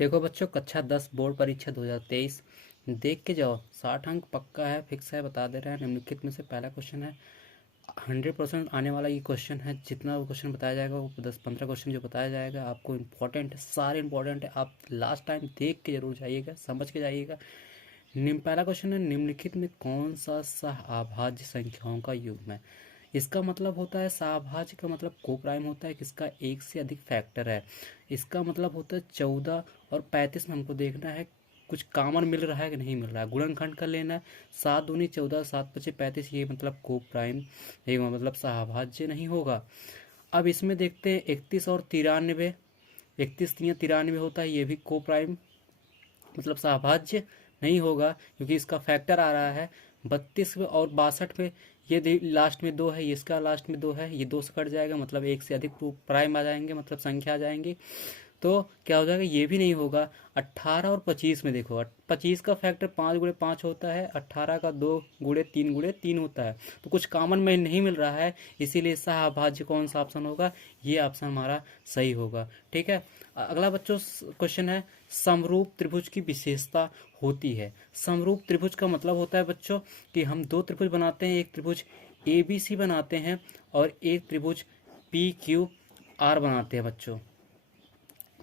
देखो बच्चों, कक्षा 10 बोर्ड परीक्षा 2023 देख के जाओ। 60 अंक पक्का है, फिक्स है, बता दे रहे हैं। निम्नलिखित में से पहला क्वेश्चन है, 100% आने वाला ये क्वेश्चन है। जितना वो क्वेश्चन बताया जाएगा, वो 10-15 क्वेश्चन जो बताया जाएगा आपको इंपॉर्टेंट है, सारे इंपॉर्टेंट है। आप लास्ट टाइम देख के जरूर जाइएगा, समझ के जाइएगा। पहला क्वेश्चन है, निम्नलिखित में कौन सा सहअभाज्य संख्याओं का युग्म है। इसका मतलब होता है, सहअभाज्य का मतलब को प्राइम होता है किसका, एक से अधिक फैक्टर है। इसका मतलब होता है 14 और 35 में हमको देखना है कुछ कॉमन मिल रहा है कि नहीं मिल रहा है। गुणनखंड कर लेना है, 7 दूनी 14, 7 पचे 35, ये मतलब को प्राइम, ये मतलब सहअभाज्य नहीं होगा। अब इसमें देखते हैं 31 और 93, 31 तियां 93 होता है, ये भी को प्राइम मतलब सहभाज्य नहीं होगा, क्योंकि इसका फैक्टर आ रहा है 32 में और 62 में। ये लास्ट में 2 है, ये इसका लास्ट में 2 है, ये 2 से कट जाएगा, मतलब एक से अधिक प्राइम आ जाएंगे, मतलब संख्या आ जाएंगी। तो क्या हो जाएगा, ये भी नहीं होगा। 18 और 25 में देखो, 25 का फैक्टर 5 गुणे 5 होता है, 18 का 2 गुणे 3 होता है। तो कुछ कॉमन में नहीं मिल रहा है, इसीलिए सहअभाज्य कौन सा ऑप्शन होगा, ये ऑप्शन हमारा सही होगा। ठीक है। अगला बच्चों क्वेश्चन है, समरूप त्रिभुज की विशेषता होती है। समरूप त्रिभुज का मतलब होता है बच्चों कि हम दो त्रिभुज बनाते हैं, एक त्रिभुज ABC बनाते हैं और एक त्रिभुज PQR बनाते हैं बच्चों।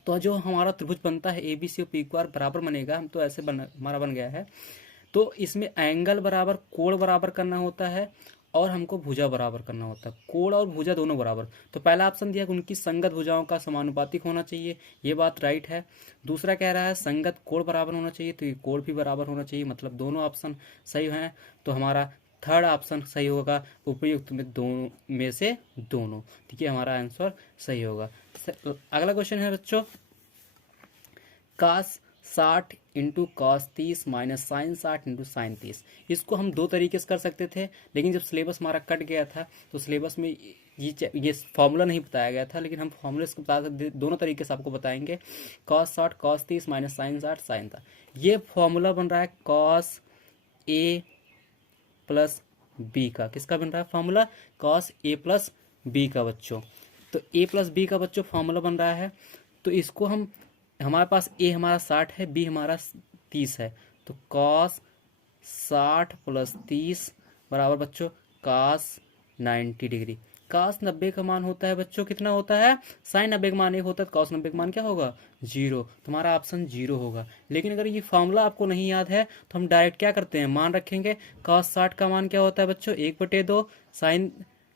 तो जो हमारा त्रिभुज बनता है ABC और PQR बराबर बनेगा, हम तो ऐसे हमारा बन गया है। तो इसमें एंगल बराबर कोण बराबर करना होता है और हमको भुजा बराबर करना होता है, कोण और भुजा दोनों बराबर। तो पहला ऑप्शन दिया कि उनकी संगत भुजाओं का समानुपातिक होना चाहिए, ये बात राइट है। दूसरा कह रहा है संगत कोण बराबर होना चाहिए, तो ये कोण भी बराबर होना चाहिए, मतलब दोनों ऑप्शन सही हैं। तो हमारा थर्ड ऑप्शन सही होगा, उपयुक्त में दोनों में से दोनों। ठीक है, हमारा आंसर सही होगा। अगला क्वेश्चन है बच्चों, cos 60 into cos 30 minus sine 60 into sine 30। इसको हम दो तरीके से कर सकते थे, लेकिन जब सिलेबस हमारा कट गया था तो सिलेबस में ये फॉर्मूला नहीं बताया गया था, लेकिन हम फॉर्मूले को बता दोनों तरीके से आपको बताएंगे। Cos 60 cos 30 minus sine 60 sine था। ये फॉर्मूला बन रहा है कॉस ए प्लस बी का। किसका बन रहा है formula, cos A plus B का बच्चों। तो ए प्लस बी का बच्चों फॉर्मूला बन रहा है। तो इसको हम, हमारे पास ए हमारा 60 है, बी हमारा 30 है, तो कॉस 60 प्लस 30 बराबर बच्चों कास 90 डिग्री। कास 90 का मान होता है बच्चों कितना होता है, साइन 90 का मान 1 होता है, तो कॉस 90 का मान क्या होगा, 0। तुम्हारा ऑप्शन 0 होगा। लेकिन अगर ये फॉर्मूला आपको नहीं याद है तो हम डायरेक्ट क्या करते हैं, मान रखेंगे। कॉस 60 का मान क्या होता है बच्चों, 1/2। साइन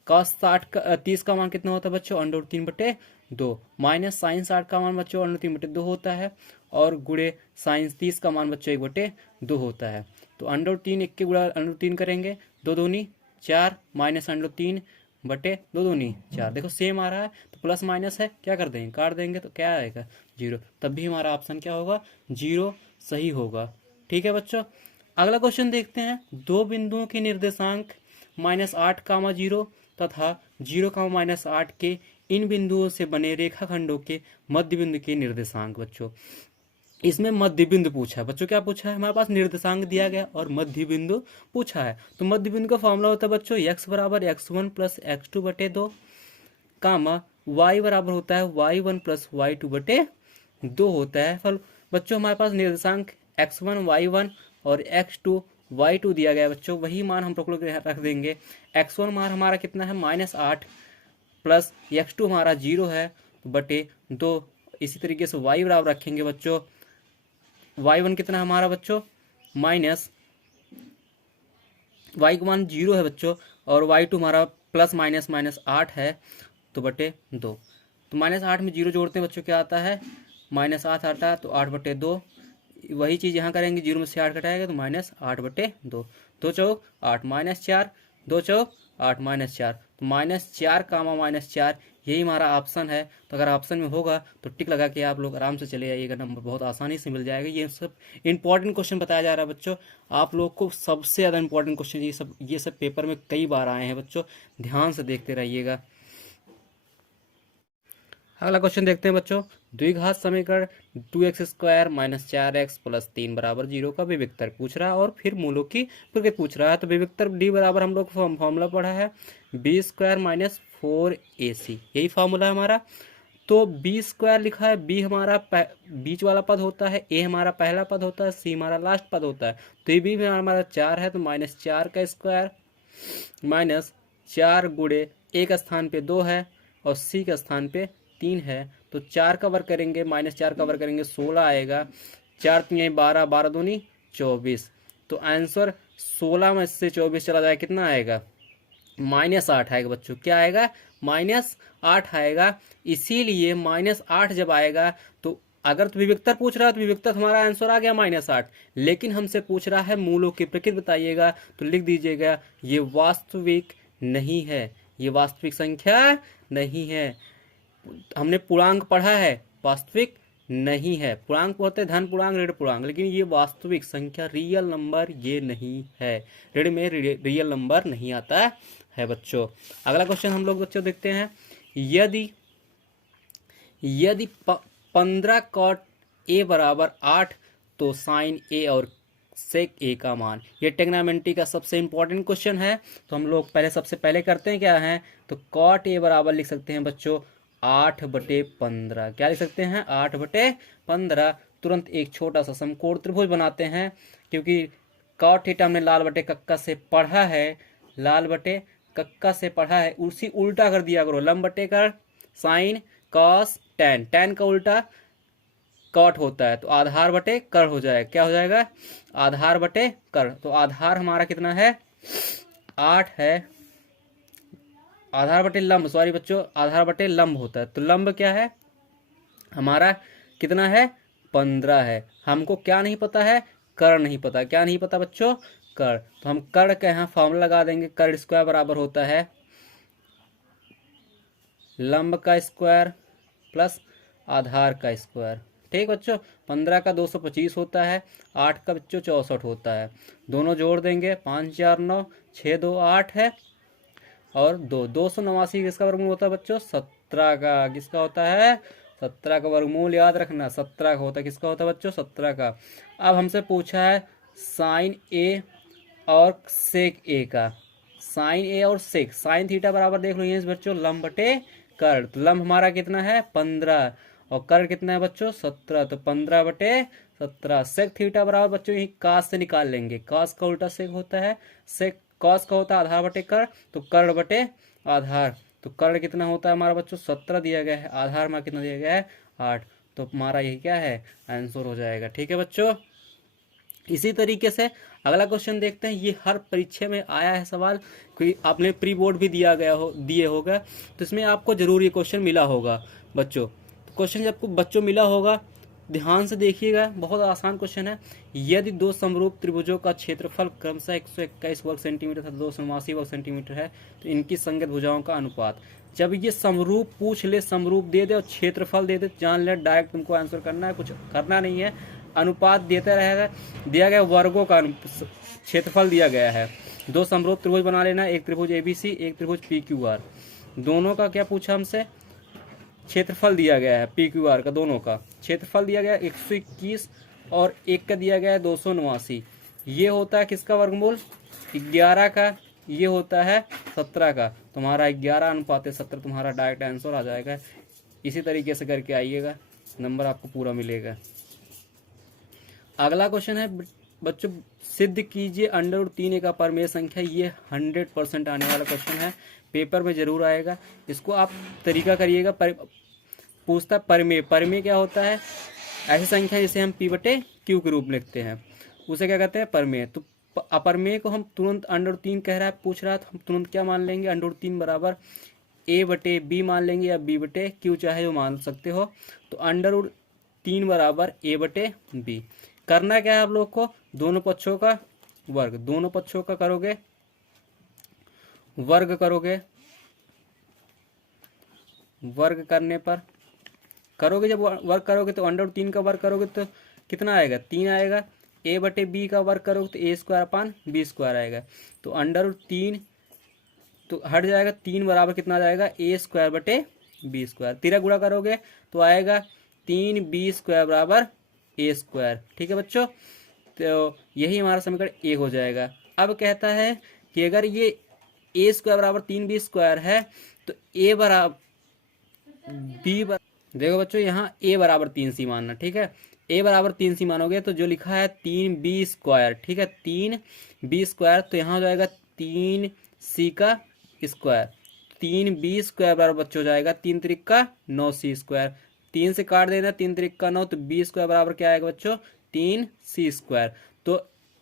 कॉस 60 का 30 का मान कितना होता है बच्चों, √3/2। माइनस साइन 60 का मान बच्चों √3/2 होता है, और गुणे साइन 30 का मान बच्चों 1/2 होता है। तो √3 1 के गुणा √3 करेंगे, 2 दूनी 4 माइनस √3/2 दूनी 4। देखो सेम आ रहा है, तो प्लस माइनस है, क्या कर देंगे, काट देंगे, तो क्या आएगा 0। तब भी हमारा ऑप्शन क्या होगा, 0 सही होगा। ठीक है बच्चों। अगला क्वेश्चन देखते हैं, दो बिंदुओं के निर्देशांक -8, 0 तथा 0, -8 के इन बिंदुओं से बने रेखाखंडों के मध्य बिंदु के निर्देशांक बच्चों। इसमें मध्य बिंदु पूछा है बच्चों, क्या पूछा है, हमारे पास निर्देशांक दिया गया और मध्य बिंदु पूछा है। तो मध्य बिंदु का फॉर्मूला होता है बच्चों, x बराबर x1 प्लस x2/2, कामा y बराबर होता है y1 प्लस y2/2 होता है। फल बच्चों हमारे पास निर्देशांक x1 y1 और x2 y2 दिया गया है बच्चों, वही मान हम लोग रख देंगे। x1 मान हमारा कितना है -8 प्लस x2 हमारा 0 है, तो बटे 2। इसी तरीके से y बराबर रखेंगे बच्चों, y1 कितना हमारा बच्चों माइनस, y का मान 0 है बच्चों, और y2 हमारा प्लस माइनस -8 है, तो बटे 2। तो -8 में 0 जोड़ते हैं बच्चों, क्या आता है -8 आता है, तो 8/2। वही चीज़ यहाँ करेंगे, 0 में से 8 घटाएगा तो -8/2। 2 चौक 8 -4, 2 चौक 8 -4, तो -4 कामा -4 यही हमारा ऑप्शन है। तो अगर ऑप्शन में होगा तो टिक लगा के आप लोग आराम से चले जाइएगा, नंबर बहुत आसानी से मिल जाएगा। ये सब इंपॉर्टेंट क्वेश्चन बताया जा रहा है बच्चों, आप लोग को सबसे ज़्यादा इंपॉर्टेंट क्वेश्चन ये सब पेपर में कई बार आए हैं बच्चों, ध्यान से देखते रहिएगा। अगला क्वेश्चन देखते हैं बच्चों, द्विघात समीकरण 2x² - 4x + 3 बराबर 0 का विविक्तर पूछ रहा है और फिर मूलों की प्रकृति पूछ रहा है। तो विविक्तर d बराबर हम लोग फॉर्मूला पढ़ा है b² - 4ac, यही फॉर्मूला है हमारा। तो बी स्क्वायर लिखा है, बी हमारा बीच वाला पद होता है, ए हमारा पहला पद होता है, सी हमारा लास्ट पद होता है। तो ये बी में हमारा 4 है, तो -4 का स्क्वायर माइनस 4 गुणे ए का स्थान पे 2 है और सी का स्थान पे 3 है। तो 4 का वर्ग करेंगे, -4 का वर्ग करेंगे 16 आएगा, 4 3 12, 12 दूनी 24। तो आंसर 16 में से 24 चला जाए कितना आएगा, -8 आएगा बच्चों। क्या आएगा, -8 आएगा। इसीलिए -8 जब आएगा तो अगर तो विविक्तर पूछ रहा है तो विविक्तर हमारा आंसर आ गया -8, लेकिन हमसे पूछ रहा है मूलों की प्रकृति बताइएगा, तो लिख दीजिएगा ये वास्तविक नहीं है, ये वास्तविक संख्या नहीं है। हमने पूर्णांक पढ़ा है, वास्तविक नहीं है। पूर्णांक होते हैं धन पूर्णांक, ऋण पूर्णांक, लेकिन ये वास्तविक संख्या रियल नंबर ये नहीं है। ऋण में रियल नंबर नहीं आता है बच्चों। अगला क्वेश्चन हम लोग बच्चों देखते हैं, यदि 15 कॉट ए बराबर 8 तो साइन ए और सेक ए का मान। ये टेग्नामेंट्री का सबसे इंपॉर्टेंट क्वेश्चन है। तो हम लोग सबसे पहले करते हैं क्या है, तो कॉट ए बराबर लिख सकते हैं बच्चों 8/15। क्या लिख सकते हैं, 8/15। तुरंत एक छोटा सा समकोण त्रिभुज बनाते हैं, क्योंकि कॉट थीटा हमने लाल बटे कक्का से पढ़ा है, लाल बटे कक्का से पढ़ा है, उसी उल्टा कर दिया करो, लंब बटे कर साइन कॉस टेन, टेन का उल्टा कॉट होता है, तो आधार बटे कर हो जाएगा। क्या हो जाएगा, आधार बटे कर। तो आधार हमारा कितना है, 8 है, आधार बटे लंब, सॉरी बच्चों, आधार बटे लंब होता है, तो लंब क्या है हमारा, कितना है, 15 है। हमको क्या नहीं पता है, कर नहीं पता। क्या नहीं पता बच्चों, कर। तो हम कर का यहाँ फॉर्मूला लगा देंगे, कर स्क्वायर बराबर होता है लंब का स्क्वायर प्लस आधार का स्क्वायर। ठीक बच्चों, 15 का 225 होता है, 8 का बच्चों 64 होता है। दोनों जोड़ देंगे, 5 4 9, 6 2 8 है और 289 किसका वर्गमूल होता है बच्चों, 17 का। किसका होता है, 17 का वर्गमूल याद रखना, 17 का होता है। किसका होता है बच्चों, 17 का। अब हमसे पूछा है साइन ए और सेक ए का, साइन ए और सेक, साइन थीटा बराबर देख लो ये बच्चों लंब बटे कर। तो लंब हमारा कितना है 15 और कर कितना है बच्चों 17, तो 15/17। सेक थीटा बराबर बच्चों यही कास से निकाल लेंगे, कास का उल्टा सेक होता है, सेक कॉस का होता है आधार बटे कर, तो कर बटे आधार। तो कर कितना होता है हमारा बच्चों 17 दिया गया है, आधार में कितना दिया गया है 8, तो हमारा यही क्या है आंसर हो जाएगा। ठीक है बच्चों, इसी तरीके से अगला क्वेश्चन देखते हैं। ये हर परीक्षा में आया है सवाल, कोई आपने प्री बोर्ड भी दिए होगा, तो इसमें आपको जरूर ये क्वेश्चन मिला होगा बच्चों। तो क्वेश्चन जब बच्चों मिला होगा ध्यान से देखिएगा, बहुत आसान क्वेश्चन है। यदि दो समरूप त्रिभुजों का क्षेत्रफल क्रमशः 121 वर्ग सेंटीमीटर तथा 289 वर्ग सेंटीमीटर है, तो इनकी संगत भुजाओं का अनुपात। जब ये समरूप पूछ ले, समरूप दे दे और क्षेत्रफल दे दे, जान ले डायरेक्ट तुमको आंसर करना है, कुछ करना नहीं है। अनुपात देता रहेगा, दिया गया वर्गों का क्षेत्रफल दिया गया है। दो समरूप त्रिभुज बना लेना, एक त्रिभुज एबीसी, एक त्रिभुज पीक्यूआर। दोनों का क्या पूछा हमसे, क्षेत्रफल दिया गया है पीक्यूआर का, दोनों का क्षेत्रफल दिया गया 121 और एक का दिया गया है 289। ये होता है किसका वर्गमूल, 11 का, ये होता है 17 का। तुम्हारा 11:17 तुम्हारा डायरेक्ट आंसर आ जाएगा। इसी तरीके से करके आइएगा, नंबर आपको पूरा मिलेगा। अगला क्वेश्चन है बच्चों, सिद्ध कीजिए √3 एक अपरिमेय संख्या। ये 100% आने वाला क्वेश्चन है, पेपर में जरूर आएगा। इसको आप तरीका करिएगा, पूछता परिमेय। परिमेय क्या होता है, ऐसी संख्या जिसे हम P/Q के रूप में लिखते हैं, उसे क्या कहते हैं परिमेय। तो अपरिमेय को हम तुरंत √3 कह रहा है, पूछ रहा है, तो हम तुरंत क्या मान लेंगे, √3 बराबर A/B मान लेंगे या B/Q, चाहे जो मान सकते हो। तो √3 बराबर A/B। करना क्या है आप लोग को, दोनों पक्षों का वर्ग, दोनों पक्षों का करोगे वर्ग, करोगे वर्ग करने पर करोगे, जब वर्ग करोगे तो √3 का वर्ग करोगे तो कितना आएगा 3 आएगा। A/B का वर्ग करोगे तो A²/B² आएगा। तो √3 तो हट जाएगा, 3 बराबर कितना आ जाएगा A²/B²। तेरा गुणा करोगे तो आएगा 3B² बराबर A²। ठीक है बच्चों, तो यही हमारा समीकरण A हो जाएगा। अब कहता है कि अगर ये A² बराबर 3B² है, तो A बराबर B देखो बच्चों यहाँ a बराबर 3c मानना, ठीक है। a बराबर 3c मानोगे तो जो लिखा है 3b², ठीक है, 3b², तो यहाँ हो जाएगा 3c का स्क्वायर, 3b² बराबर बच्चों हो जाएगा 3 त्रिक का 9c², 3 से काट देना, 3 त्रिक का 9, तो b² बराबर क्या आएगा बच्चों 3c²। तो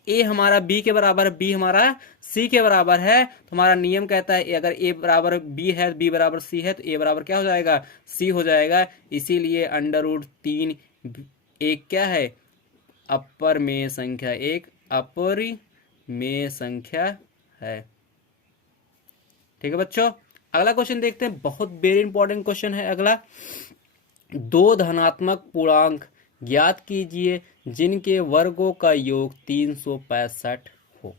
a हमारा b के बराबर है, b हमारा c के बराबर है, तो हमारा नियम कहता है अगर a बराबर b है, b बराबर c है, तो a बराबर क्या हो जाएगा c हो जाएगा। इसीलिए √3 एक क्या है अपरमेय संख्या, एक अपरिमेय संख्या है, ठीक है बच्चों। अगला क्वेश्चन देखते हैं, बहुत वेरी इंपॉर्टेंट क्वेश्चन है अगला। दो धनात्मक पूर्णांक ज्ञात कीजिए जिनके वर्गों का योग 365 हो।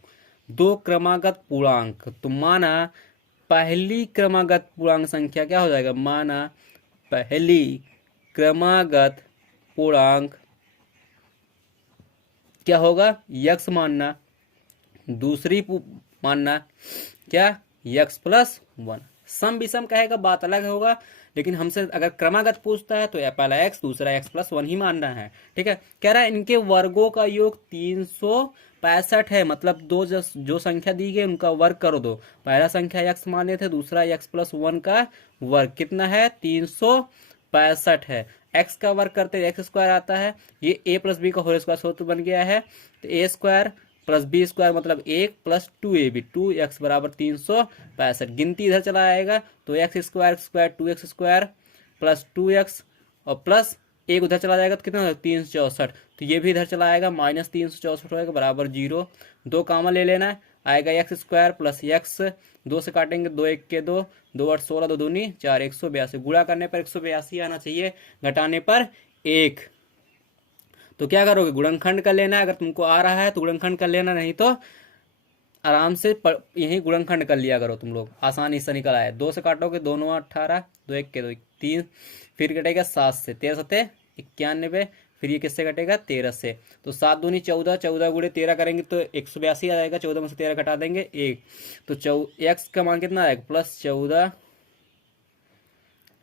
दो क्रमागत पूर्णांक, तो माना पहली क्रमागत पूर्णांक संख्या क्या हो जाएगा, माना पहली क्रमागत पूर्णांक क्या होगा यक्स मानना, दूसरी मानना क्या x+1। सम विषम कहेगा बात अलग होगा, लेकिन हमसे अगर क्रमागत पूछता है तो पहला x दूसरा x+1 ही मानना है, ठीक है। कह रहा है इनके वर्गों का योग 365 है, मतलब दो जो संख्या दी गई उनका वर्ग करो दो। पहला संख्या x माने थे, दूसरा x+1 का वर्ग कितना है 365 है। x का वर्ग करते x² आता है, ये a+b का होल स्क्वायर सूत्र बन गया है, तो a² + b² मतलब 1 + 2ab, 2x बराबर 365। गिनती इधर चला आएगा तो x² 2x² + 2x और प्लस 1 उधर चला जाएगा तो कितना होगा 364, तो ये भी इधर चला आएगा -364 होगा बराबर 0। 2 कॉमन ले लेना है, आएगा x² + x, 2 से काटेंगे 2 1 के 2, 2 8 16, 2 दूनी 4, 182। गुणा करने पर 182 आना चाहिए, घटाने पर 1। तो क्या करोगे गुणनखंड कर लेना है, अगर तुमको आ रहा है तो गुणनखंड कर लेना, नहीं तो आराम से यही गुणनखंड कर लिया करो तुम लोग, आसानी से निकल आए। 2 से काटोगे 2 9 18, 2 1 के 2 3, फिर कटेगा 7 से, 13 7 91, फिर ये किससे कटेगा 13 से, तो 7 दूनी 14, 14 गुणे 13 करेंगे तो 182 आ जाएगा, 14 में से 13 घटा देंगे 1, तो x का मान कितना आएगा +14,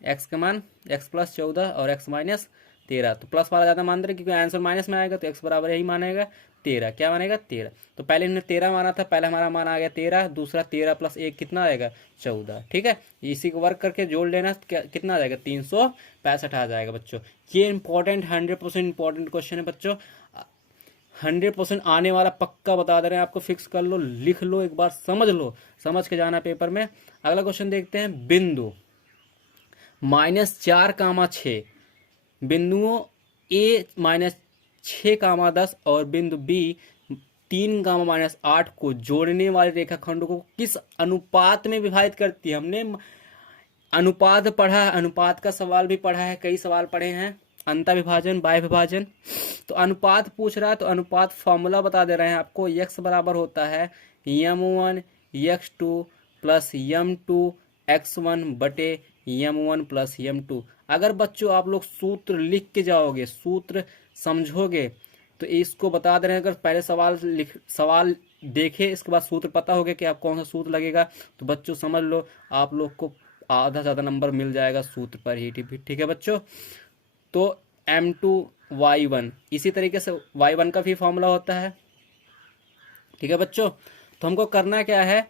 x का मान x+14 और x - 13, तो प्लस वाला ज्यादा मान रहे क्योंकि आंसर माइनस में आएगा, तो x बराबर यही मानेगा 13, क्या मानेगा 13। तो पहले हमने 13 माना था, पहले हमारा मान आ गया 13, दूसरा 13 + 1 कितना आएगा 14, ठीक है। इसी को वर्क करके जोड़ लेना, कितना आ जाएगा 365 आ जाएगा बच्चों। ये इंपॉर्टेंट 100% इंपॉर्टेंट क्वेश्चन है बच्चों, 100% आने वाला पक्का बता दे रहे हैं आपको, फिक्स कर लो, लिख लो, एक बार समझ लो, समझ के जाना पेपर में। अगला क्वेश्चन देखते हैं, बिंदु -4, 6 बिंदुओं a -6, 10 और बिंदु b 3, -8 को जोड़ने वाले रेखाखंड को किस अनुपात में विभाजित करती है। हमने अनुपात पढ़ा है, अनुपात का सवाल भी पढ़ा है, कई सवाल पढ़े हैं, अंतर विभाजन, बाह्य विभाजन। तो अनुपात पूछ रहा है तो अनुपात फॉर्मूला बता दे रहे हैं आपको, x बराबर होता है m1 x2 + m2 x1 बटे m1 + m2। अगर बच्चों आप लोग सूत्र लिख के जाओगे, सूत्र समझोगे, तो इसको बता दे रहे हैं, अगर पहले सवाल देखे इसके बाद सूत्र पता हो गया कि आप कौन सा सूत्र लगेगा, तो बच्चों समझ लो आप लोग को आधा से ज़्यादा नंबर मिल जाएगा सूत्र पर ही, ठीक है बच्चों। तो m2y1, इसी तरीके से y1 का भी फॉर्मूला होता है, ठीक है बच्चों। तो हमको करना क्या है,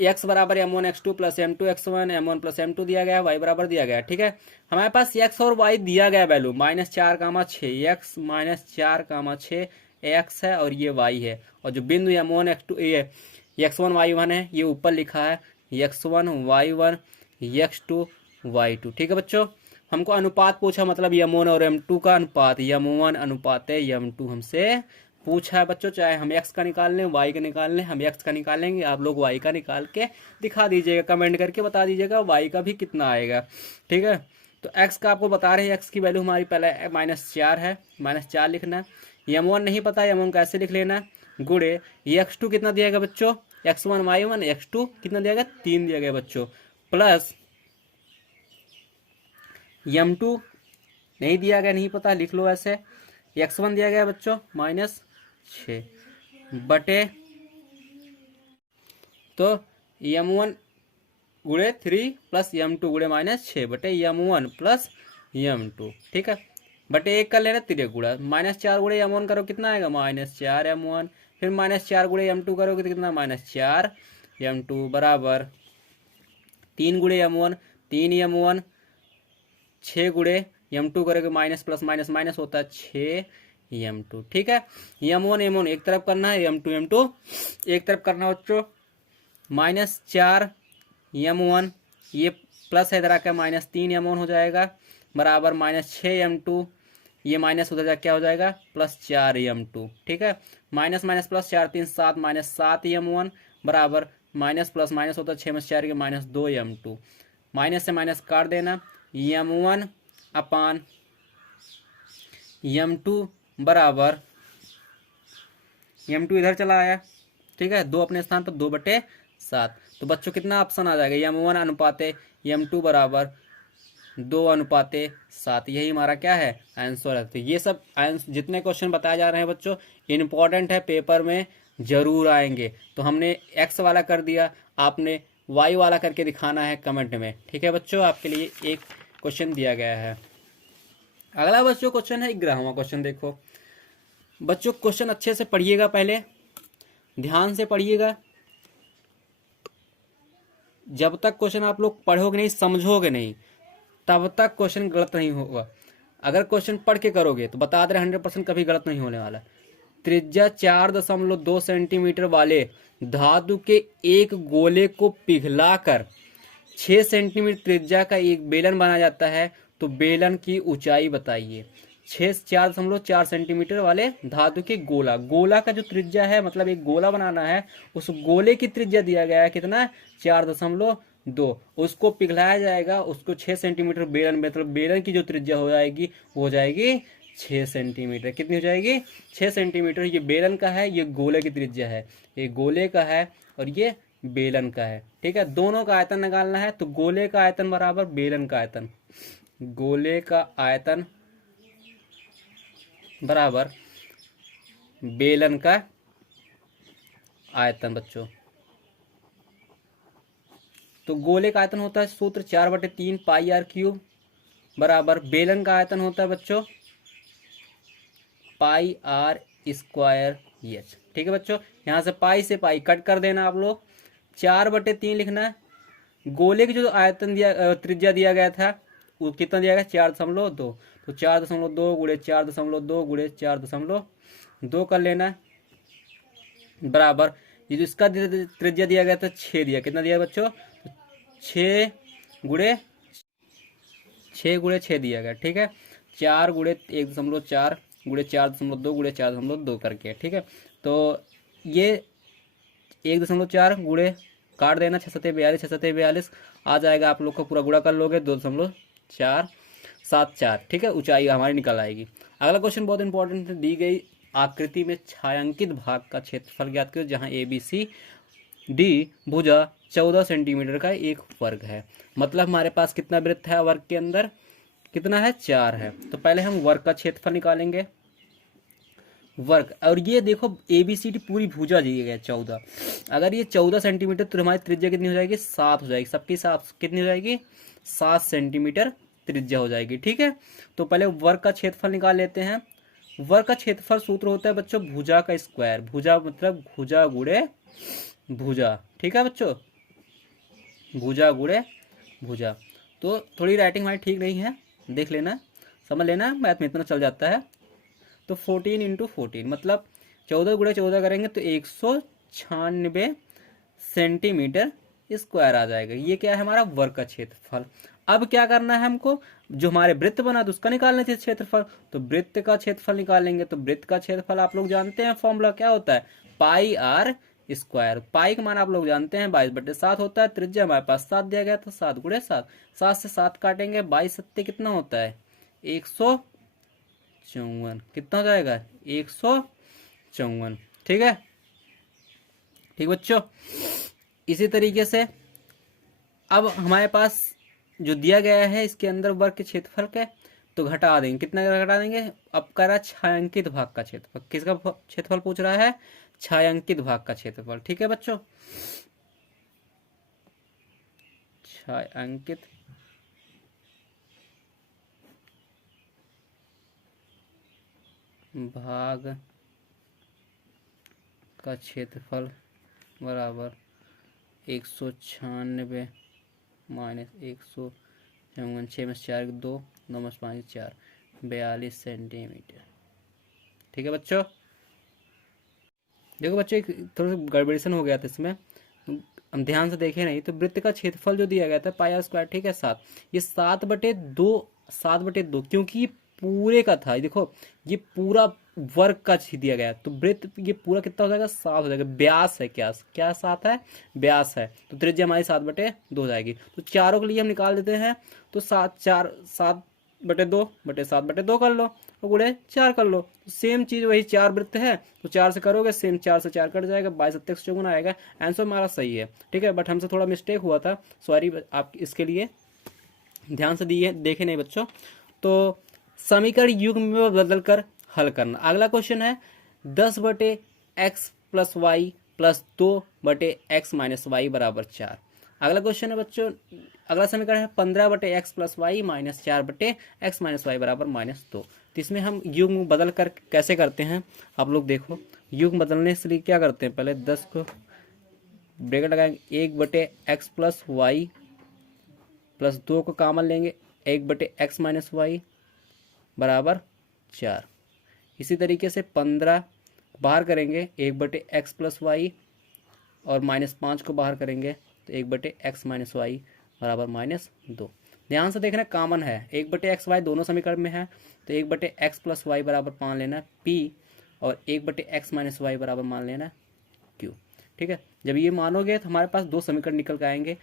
x बराबर m1 x2 + m2 x1, m1 + m2 दिया गया है, y बराबर दिया गया है, ठीक है। हमारे पास x और y दिया गया वैल्यू -4, 6, x -4, 6 x है और ये y है, और जो बिंदु m1 x2 ये x1 y1 है, ये ऊपर लिखा है x1 y1 x2 y2, ठीक है बच्चों। हमको अनुपात पूछा, मतलब m1 और m2 का अनुपात, m1 अनुपात m2 हमसे पूछा है बच्चों। चाहे हम x का निकाल लें, y का निकाल लें, हम x का निकालेंगे, आप लोग y का निकाल के दिखा दीजिएगा, कमेंट करके बता दीजिएगा y का भी कितना आएगा, ठीक है। तो x का आपको बता रहे हैं, x की वैल्यू हमारी पहले -4 है, -4 लिखना है। m1 नहीं पता, m1 कैसे लिख लेना, गुणे x2 कितना दिया गया बच्चों, x1 y1 x2 कितना दिया गया 3 दिया गया बच्चों, प्लस m2 नहीं दिया गया, नहीं पता, लिख लो ऐसे, x1 दिया गया बच्चों -6 बटे, तो m1 गुणे 3 + m2 गुणे -6 बटे m1 + m2, ठीक है। बटे 1 कर लेना तिरक गुड़ा, -4 गुड़े m1 करो कितना आएगा -4m1, फिर -4 गुड़े m2 करोगे तो कितना -4m2 बराबर 3 गुड़े m1 3m1, 6 गुड़े m2 करोगे माइनस प्लस माइनस माइनस होता है 6m2, ठीक है। m1 m1 एक तरफ करना है, m2 m2 एक तरफ करना है बच्चों। -4m1 ये प्लस है इधर आकर -3m1 हो जाएगा बराबर -6m2, ये माइनस उधर जाकर क्या हो जाएगा +4m2, ठीक है। माइनस माइनस प्लस 4 3 7 -7m1 बराबर माइनस प्लस माइनस होता है 6 में 4 के -2m2, माइनस से माइनस काट देना m1 अपान m2 बराबर m2 इधर चला आया, ठीक है, 2 अपने स्थान पर 2/7। तो बच्चों कितना ऑप्शन आ जाएगा m1 अनुपाते m2 बराबर 2:7, यही हमारा क्या है आंसर है। तो ये सब जितने क्वेश्चन बताए जा रहे हैं बच्चों इंपॉर्टेंट है, पेपर में जरूर आएंगे। तो हमने एक्स वाला कर दिया, आपने वाई वाला करके दिखाना है कमेंट में, ठीक है बच्चों। आपके लिए एक क्वेश्चन दिया गया है। अगला बच्चों क्वेश्चन है 11वां क्वेश्चन। देखो बच्चों क्वेश्चन अच्छे से पढ़िएगा, पहले ध्यान से पढ़िएगा। जब तक क्वेश्चन आप लोग पढ़ोगे नहीं, समझोगे नहीं, तब तक क्वेश्चन गलत नहीं होगा। अगर क्वेश्चन पढ़ के करोगे तो बता दे रहे 100% कभी गलत नहीं होने वाला। त्रिज्या 4.2 सेंटीमीटर वाले धातु के एक गोले को पिघलाकर 6 सेंटीमीटर त्रिज्या का एक बेलन बनाया जाता है, तो बेलन की ऊंचाई बताइए। 4.4 सेंटीमीटर वाले धातु के गोला का जो त्रिज्या है, मतलब एक गोला बनाना है, उस गोले की त्रिज्या दिया गया है कितना 4.2, उसको पिघलाया जाएगा, उसको 6 सेंटीमीटर बेलन, मतलब बेलन की जो त्रिज्या हो जाएगी वो हो जाएगी 6 सेंटीमीटर। कितनी हो जाएगी 6 सेंटीमीटर। ये बेलन का है, ये गोले की त्रिज्या है, ये गोले का है और ये बेलन का है, ठीक है। दोनों का आयतन निकालना है, तो गोले का आयतन बराबर बेलन का आयतन, गोले का आयतन बराबर बेलन का आयतन बच्चों। तो गोले का आयतन होता है सूत्र 4/3 पाई आर क्यूब बराबर बेलन का आयतन होता है बच्चों पाई आर स्क्वायर एच, ठीक है बच्चों। यहां से पाई कट कर देना आप लोग, 4/3 लिखना है। गोले की जो आयतन दिया त्रिज्या दिया गया था वो कितना दिया गया 4.2, तो 4.2 गुणे 4.2 गुणे 4.2 कर लेना बराबर ये जो इसका त्रिज्या दिया गया था 6 दिया, कितना दिया बच्चों 6 गुणे 6 दिया गया, ठीक है। 4 गुणे 1.4 गुणे 4.2 गुणे 4.2 करके, ठीक है। तो ये 1.4 गुणे काट देना 6 7 42 6 7 42 आ जाएगा, आप लोग को पूरा गुणा कर लोगे 2.474, ठीक है, ऊंचाई हमारी निकल आएगी। अगला क्वेश्चन बहुत इंपॉर्टेंट है, दी गई आकृति में छायांकित भाग का क्षेत्रफल ज्ञात करो जहां ABCD भुजा 14 सेंटीमीटर का एक वर्ग है। मतलब हमारे पास कितना वृत्त है वर्ग के अंदर, कितना है 4 है। तो पहले हम वर्ग का क्षेत्रफल निकालेंगे, वर्ग। और ये देखो ABCD पूरी भुजा दी गई है 14, अगर ये 14 सेंटीमीटर तो हमारी त्रिज्या कितनी हो जाएगी 7 हो जाएगी, सबकी 7 कितनी हो जाएगी 7 सेंटीमीटर त्रिज्या हो जाएगी, ठीक है। तो पहले वर्ग का क्षेत्रफल निकाल लेते हैं। वर्ग का क्षेत्रफल सूत्र होता है बच्चों भुजा का स्क्वायर, भुजा मतलब भुजा गुणे भुजा, ठीक है बच्चों, भुजा गुणे भुजा। तो थोड़ी राइटिंग हमारी ठीक नहीं है, देख लेना, समझ लेना, मैथ में इतना चल जाता है। तो 14 × 14 मतलब 14 गुणे 14 करेंगे तो 196 सेंटीमीटर स्क्वायर आ जाएगा। ये क्या है हमारा वर्ग का क्षेत्रफल। अब क्या करना है हमको, जो हमारे वृत्त बना तो उसका निकालना चाहिए क्षेत्रफल, तो वृत्त का क्षेत्रफल निकालेंगे। तो वृत्त का क्षेत्रफल आप लोग जानते हैं फॉर्मूला क्या होता है पाई आर स्क्वायर। पाई का मान आप लोग जानते हैं 22/7 होता है, त्रिज्या हमारे पास 7 दिया गया था, 7 गुणे 7, 7 से 7 काटेंगे 22 7 कितना होता है 154, कितना हो जाएगा 154, ठीक है। ठीक बच्चों, इसी तरीके से अब हमारे पास जो दिया गया है इसके अंदर वर्ग के क्षेत्रफल के, तो घटा देंगे, कितना घटा देंगे। अब कह रहा है छायांकित भाग का क्षेत्रफल, किसका क्षेत्रफल पूछ रहा है छायांकित भाग का क्षेत्रफल, ठीक है बच्चों। छायांकित भाग का क्षेत्रफल बराबर 196 माइनस 156 6 में 4 2 9 में 5 4 42 सेंटीमीटर। ठीक है बच्चों, देखो बच्चों एक थोड़ा सा गड़बड़ेशन हो गया था इसमें, हम ध्यान से देखे नहीं तो वृत्त का क्षेत्रफल जो दिया गया था पाई आर स्क्वायर, ठीक है 7, ये 7/2 क्योंकि ये पूरे का था, देखो ये पूरा वर्ग का दिया गया तो वृत्त ये पूरा कितना हो जाएगा 7 हो जाएगा। ब्यास है क्या क्या 7 है, ब्यास है, तो त्रिज्या हमारी 7/2 हो जाएगी। तो चारों के लिए हम निकाल देते हैं, तो 7/2 कर लो और गुणे 4 कर लो, तो सेम चीज वही 4 वृत्त है तो 4 से करोगे सेम 4 से 4 कट जाएगा, 22 27 चौगुना आएगा। आंसर हमारा सही है, ठीक है, बट हमसे थोड़ा मिस्टेक हुआ था, सॉरी आप इसके लिए ध्यान से दिए देखे नहीं बच्चों। तो समीकरण युग्म में बदल कर हल करना। अगला क्वेश्चन है 10/x + y + 2/x - y = 4। अगला क्वेश्चन है बच्चों, अगला समीकरण है 15/x + y - 4/x - y = -2। तो इसमें हम युग्म बदल कर कैसे करते हैं, आप लोग देखो। युग्म बदलने से लिए क्या करते हैं, पहले 10 को ब्रैकेट लगाएंगे, 1/x + y + 2 को कॉमन लेंगे, 1/x - y = 4। इसी तरीके से 15 बाहर करेंगे, 1/x + y और -5 को बाहर करेंगे तो 1/x - y = -2। ध्यान से देखना कॉमन है, 1/x y दोनों समीकरण में है तो 1/x + y = 5 लेना p और 1/x - y = मान लेना q। ठीक है, जब ये मानोगे तो हमारे पास दो समीकरण निकल के आएंगे,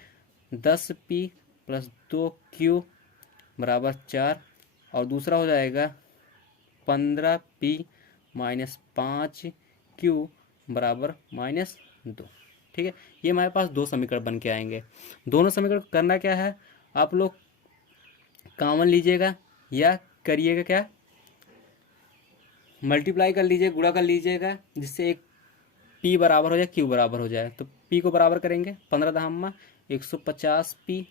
10p + 2q = 4 और दूसरा हो जाएगा 15p - 5q = -2। ठीक है, ये हमारे पास दो समीकरण बन के आएंगे। दोनों समीकरण करना क्या है, आप लोग कॉमन लीजिएगा या करिएगा क्या, मल्टीप्लाई कर लीजिए, गुणा कर लीजिएगा, जिससे एक p बराबर हो जाए q बराबर हो जाए। तो p को बराबर करेंगे, 15 दहामा 150p,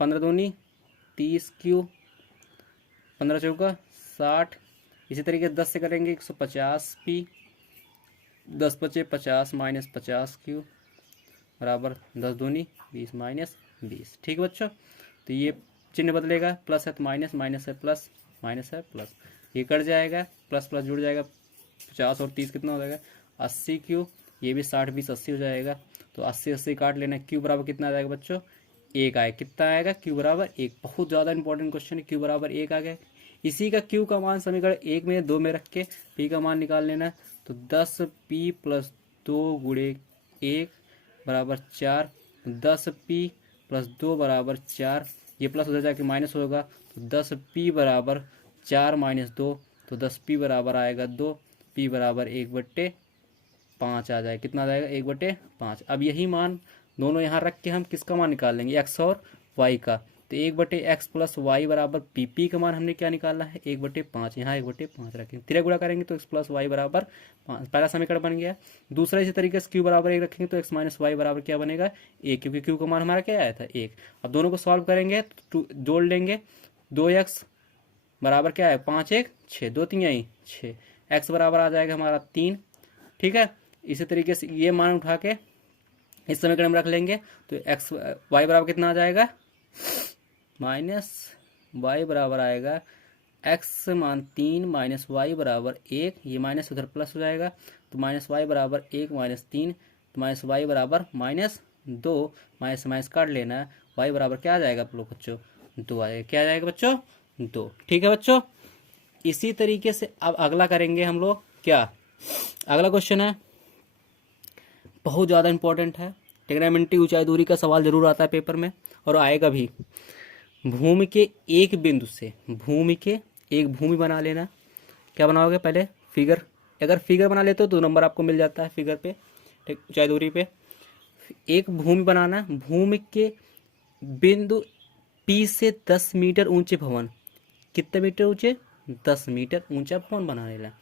15 दूनी 30q, 15 चौका 60। इसी तरीके 10 से करेंगे 150p, 10 बचे 50 - 50q बराबर 10 दूनी 20 - 20। ठीक है बच्चों, तो ये चिन्ह बदलेगा, प्लस है तो माइनस, माइनस है प्लस, माइनस है प्लस, ये कट जाएगा, प्लस प्लस जुड़ जाएगा, 50 और 30 कितना हो जाएगा 80q, ये भी 60 20 80 हो जाएगा। तो 80 80 काट लेना, q बराबर कितना आ जाएगा बच्चों, 1 आएगा। कितना आएगा, q बराबर 1। बहुत ज़्यादा इंपॉर्टेंट क्वेश्चन है, q बराबर 1 आ गया। इसी का q का मान समीकरण 1 में 2 में रख के p का मान निकाल लेना। तो 10p + 2 × 1 = 4, 10p + 2 = 4, ये प्लस उधर जाके माइनस होगा तो 10p = 4 - 2, तो 10p बराबर आएगा 2, p बराबर 1/5 आ जाएगा। कितना आ जाएगा 1/5। अब यही मान दोनों यहाँ रख के हम किसका मान निकाल लेंगे, x और y का। तो 1/x + y = p का मान हमने क्या निकालना है 1/5, यहाँ 1/5 रखेंगे, तिरा गुणा करेंगे तो x + y = 5, पहला समीकरण बन गया। दूसरा इसी तरीके से q बराबर 1 रखेंगे तो x - y बराबर क्या बनेगा 1, क्योंकि q का मान हमारा क्या आया था 1। अब दोनों को सॉल्व करेंगे तो जोड़ लेंगे, 2x बराबर क्या है 5 1 6, 2 3 यही 6, x बराबर आ जाएगा हमारा 3। ठीक है, इसी तरीके से ये मान उठा के इस समीकरण में रख लेंगे तो x y बराबर कितना आ जाएगा -y बराबर आएगा x मान 3 - y बराबर 1, ये माइनस उधर प्लस हो जाएगा तो -y बराबर 1 - 3, तो -y बराबर -2, माइनस माइनस काट लेना है, y बराबर क्या आ जाएगा आप लोग बच्चों 2 आ जाएगा। क्या आ जाएगा बच्चों 2। ठीक है बच्चों, इसी तरीके से अब अगला करेंगे हम लोग क्या, अगला क्वेश्चन है बहुत ज़्यादा इंपॉर्टेंट है, ट्रिग्नोमेट्री ऊंचाई दूरी का सवाल जरूर आता है पेपर में और आएगा भी। भूमि के एक बिंदु से भूमि के एक भूमि बना लेना। क्या बनाओगे पहले फिगर, अगर फिगर बना लेते हो तो नंबर आपको मिल जाता है फिगर पे, ठीक, ऊंचाई दूरी पे। एक भूमि बनाना, भूमि के बिंदु P से 10 मीटर ऊंचे भवन, कितने मीटर ऊंचे 10 मीटर ऊंचा भवन बनाने ला।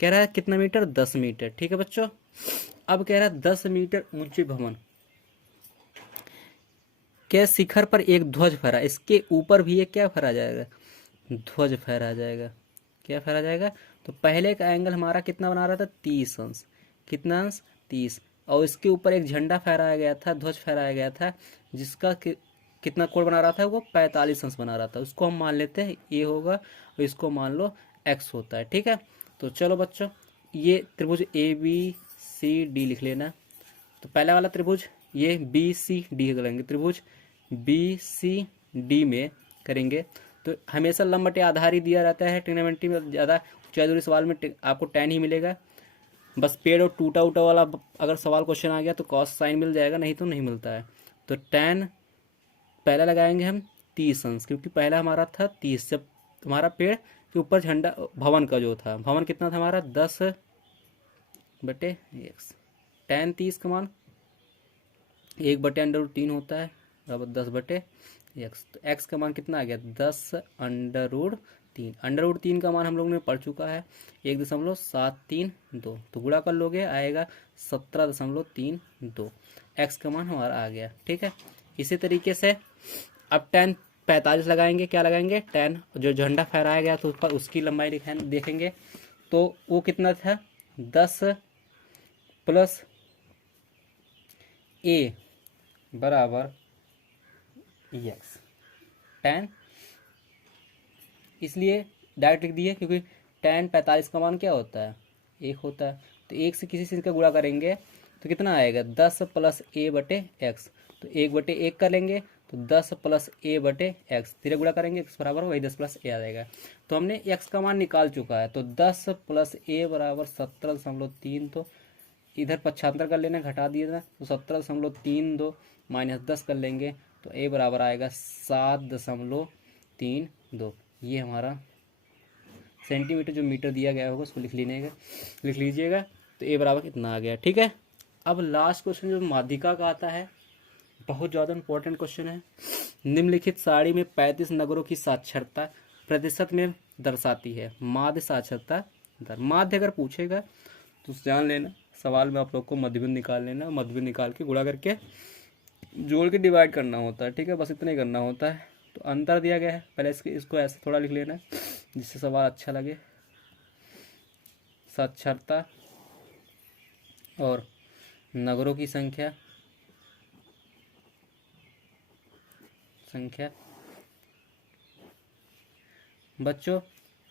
कह रहा है कितना मीटर 10 मीटर। ठीक है बच्चों, अब कह रहा है 10 मीटर ऊंचे भवन के शिखर पर एक ध्वज फहरा, इसके ऊपर भी एक क्या फहरा जाएगा ध्वज फहरा जाएगा। क्या फहरा जाएगा, तो पहले का एंगल हमारा कितना बना रहा था, 30 अंश। कितना अंश, 30। और इसके ऊपर एक झंडा फहराया गया था, ध्वज फहराया गया था, जिसका कितना कोण बना रहा था, वो 45 अंश बना रहा था। उसको हम मान लेते हैं ये होगा, और इसको मान लो एक्स होता है। ठीक है, तो चलो बच्चों, ये त्रिभुज ए बी सी डी लिख लेना। तो पहला वाला त्रिभुज ये बी सी डी करेंगे, त्रिभुज बी सी डी में करेंगे तो हमेशा लंब बटे आधार ही दिया रहता है। ट्रिग्नोमेट्री में ज़्यादा ऊंचाई दूरी सवाल में आपको tan ही मिलेगा। बस पेड़ और टूटा उटा वाला अगर सवाल क्वेश्चन आ गया तो कॉस साइन मिल जाएगा, नहीं तो नहीं मिलता है। तो tan पहला लगाएंगे हम 30 अंश, क्योंकि पहला हमारा था 30। जब हमारा पेड़ के ऊपर झंडा भवन का जो था, भवन कितना था हमारा 10/x। tan 30 का मान 1/√3 होता है, बराबर 10/x। तो x का मान कितना आ गया, 10√3। √3 का मान हम लोगों ने पढ़ चुका है 1.732। तो गुणा कर लोगे आएगा 17.32। x का मान हमारा आ गया। ठीक है, इसी तरीके से अब tan 45 लगाएंगे। क्या लगाएंगे, tan जो झंडा फहराया गया तो उसकी लंबाई देखेंगे तो वो कितना था, 10 + a बराबर x। tan इसलिए डायरेक्ट लिख दिए क्योंकि tan 45 का मान क्या होता है, 1 होता है। तो 1 से किसी चीज़ का गुणा करेंगे तो कितना आएगा, 10 + a/x। तो 1/1 कर लेंगे तो 10 + a/x। धीरे गुणा करेंगे x बराबर वही 10 + a आ जाएगा। तो हमने x का मान निकाल चुका है। तो 10 + a बराबर 17.3। तो इधर पक्षांतर कर लेना, घटा दिए ना, तो 17.32 - 10 कर लेंगे तो a बराबर आएगा 7.32। ये हमारा सेंटीमीटर जो मीटर दिया गया होगा उसको लिख लीजिएगा। तो a बराबर कितना आ गया। ठीक है, अब लास्ट क्वेश्चन जो माध्यिका का आता है, बहुत ज़्यादा इंपॉर्टेंट क्वेश्चन है। निम्नलिखित सारणी में 35 नगरों की साक्षरता प्रतिशत में दर्शाती है। माध्य साक्षरता दर। माध्य अगर पूछेगा तो जान लेना, सवाल में आप लोग को मध्य बिंदु निकाल लेना, मध्य बिंदु निकाल के गुणा करके जोड़ के डिवाइड करना होता है। ठीक है, बस इतना ही करना होता है। तो अंतर दिया गया है, पहले इसको ऐसे थोड़ा लिख लेना जिससे सवाल अच्छा लगे। साक्षरता और नगरों की संख्या बच्चों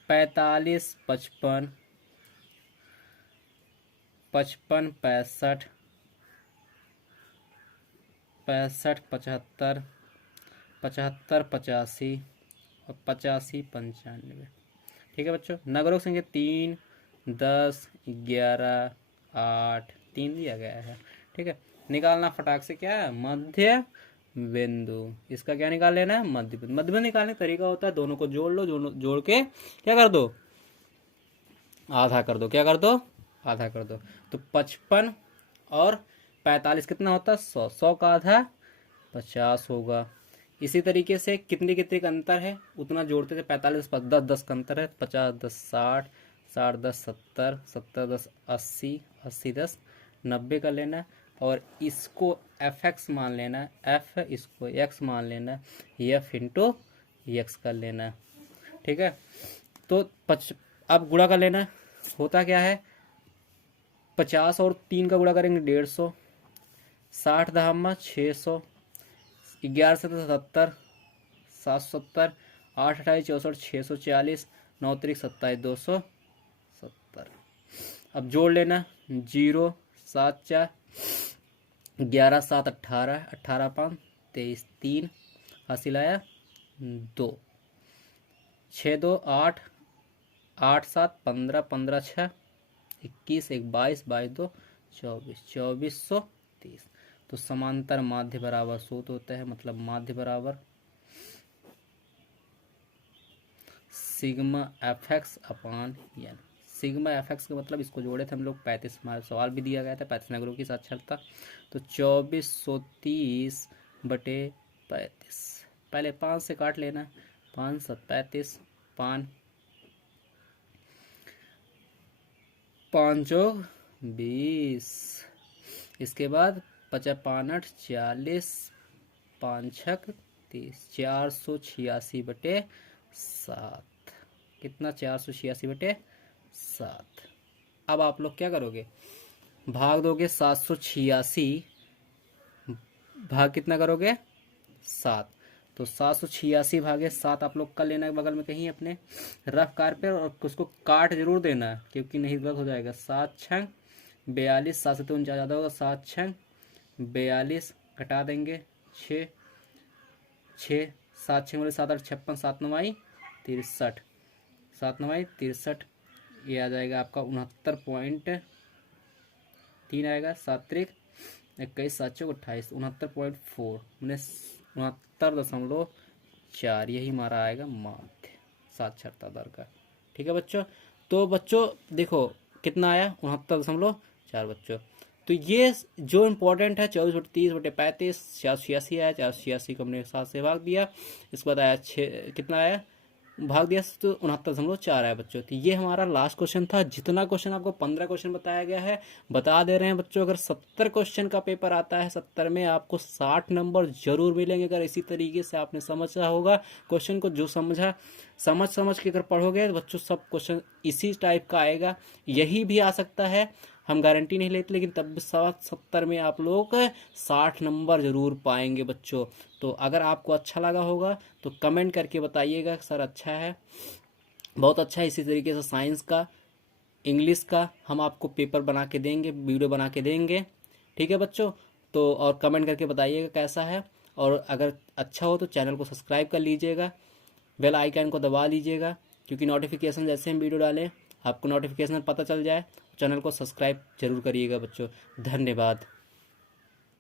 45, 55, 65, 65, 65, 75, 75, 85 और 85, 95। ठीक है बच्चों, नगरों की संख्या 3, 10, 11, 8, 3 दिया गया है। ठीक है, निकालना फटाक से क्या है, मध्य बिंदु। इसका क्या निकाल लेना है, मध्य बिंदु। मध्य बिंदु निकालने का तरीका होता है दोनों को जोड़ लो, जोड़ के क्या कर दो, आधा कर दो। क्या कर दो, आधा कर दो। तो 55 और 45 कितना होता है, 100। 100 का आधा 50 होगा। इसी तरीके से कितने कितने का अंतर है उतना जोड़ते थे। 45 10 10 का अंतर है। 50 10 60, 60 10 70, 70 10 80, 80 10 90 का लेना। और इसको fx मान लेना, f इसको x मान लेना, f इंटू एक्स कर लेना। ठीक है, तो अब गुणा कर लेना। होता क्या है, 50 और 3 का गुणा करेंगे 150, 60 दहामा 600, 11 से 70, 770, 8 28 64, 640, 9 3 27, 270। अब जोड़ लेना, 0 7 4, 11 7 18, 18 5 23, 3 हासिल आया 2, 6 2 8, 8 7 15, 15 6 21, 1 22, 22 2 24, 2430। तो समांतर माध्य बराबर सूत्र होता है, मतलब माध्य बराबर सिग्मा fx अपान n। सिग्मा fx का मतलब इसको जोड़े थे हम लोग 35, हमारा सवाल भी दिया गया था 35 नगरों की साक्षरता। तो 2430/35। पहले 5 से काट लेना, 5 7 35, 5 20। इसके बाद 55 5 40, 5 6 30, 486/7। कितना, 486/7। 7। अब आप लोग क्या करोगे, भाग दोगे 786, भाग कितना करोगे 7। तो 786 भागे 7 आप लोग कर लेना है बगल में कहीं अपने रफ कार पे, और उसको काट जरूर देना है क्योंकि नहीं गलत हो जाएगा। 7×6 = 42, 7 से तो 49 ज़्यादा होगा, 7×6 = 42, घटा देंगे 6, 7 6 7 8 56, 7 9 63, 7 9 63, ये आ जाएगा आपका 69.3 आएगा। 7×3 = 21, 7×4 = 28, 69.4 मैंने 69.4, यही हमारा आएगा माध्य साक्षरता दर का। ठीक है बच्चों, तो बच्चों देखो कितना आया 69.4 बच्चों। तो ये जो इम्पोर्टेंट है 24/30/35, 486 आया, 486 को हमने 7 से भाग दिया, इसके बाद आया 6, कितना आया भाग दिया तो 69.4 आया बच्चों। तो ये हमारा लास्ट क्वेश्चन था। जितना क्वेश्चन आपको 15 क्वेश्चन बताया गया है, बता दे रहे हैं बच्चों, अगर 70 क्वेश्चन का पेपर आता है, 70 में आपको 60 नंबर जरूर मिलेंगे अगर इसी तरीके से आपने समझा होगा क्वेश्चन को। जो समझा समझ के अगर पढ़ोगे तो बच्चों सब क्वेश्चन इसी टाइप का आएगा। यही भी आ सकता है, हम गारंटी नहीं लेते, लेकिन तब भी 70 में आप लोग 60 नंबर जरूर पाएंगे बच्चों। तो अगर आपको अच्छा लगा होगा तो कमेंट करके बताइएगा सर अच्छा है, बहुत अच्छा है। इसी तरीके से साइंस का, इंग्लिश का हम आपको पेपर बना के देंगे, वीडियो बना के देंगे। ठीक है बच्चों, तो और कमेंट करके बताइएगा कैसा है, और अगर अच्छा हो तो चैनल को सब्सक्राइब कर लीजिएगा, बेल आइकन को दबा लीजिएगा, क्योंकि नोटिफिकेशन जैसे हम वीडियो डालें आपको नोटिफिकेशन पता चल जाए। चैनल को सब्सक्राइब जरूर करिएगा बच्चों। धन्यवाद।